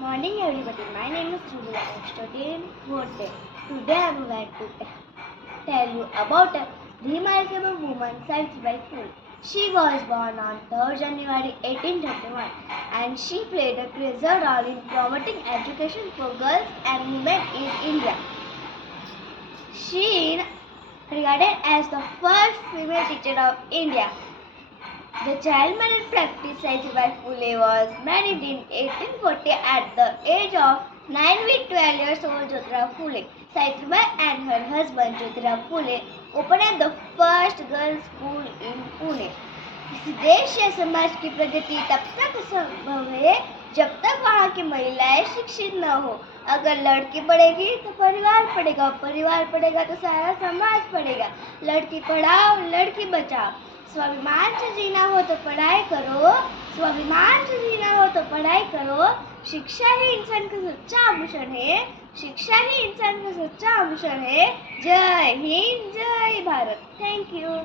Morning everybody, my name is Julie. I am studying fourth day. Today I am going to tell you about a remarkable woman Savitribai Phule. She was born on 3rd January 1831 and she played a crucial role in promoting education for girls and women in India. She is regarded as the first female teacher of India. The child marriage practice Savitribai Phule was married in 1840 at the age of 9 with 12 years old Jyotirao Phule. Savitribai and her husband Jyotirao Phule opened the first girls' school in Pune. इस देश या समाज की प्रगति तब तक संभव है जब तक वहाँ की महिलाएं शिक्षित न हो। अगर लड़की पढ़ेगी तो परिवार पढ़ेगा, परिवार पढ़ेगा तो सारा समाज पढ़ेगा। लड़की पढ़ाओ, लड़की बचाओ। स्वाभिमान से जीना हो तो पढ़ाई करो, स्वाभिमान से जीना हो तो पढ़ाई करो। शिक्षा ही इंसान का सच्चा आभूषण है, शिक्षा ही इंसान का सच्चा आभूषण है। जय हिंद, जय भारत। Thank you.